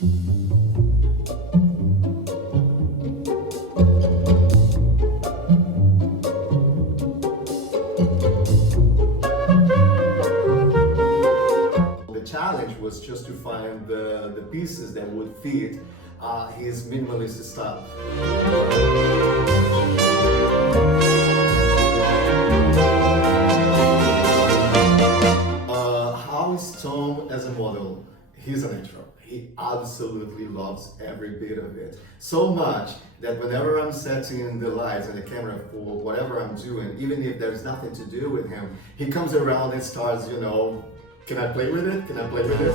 The challenge was just to find the pieces that would fit his minimalist style. How is Tom as a model? He's a natural. He absolutely loves every bit of it. So much that whenever I'm setting the lights and the camera for whatever I'm doing, even if there's nothing to do with him, he comes around and starts, can I play with it? Can I play with it?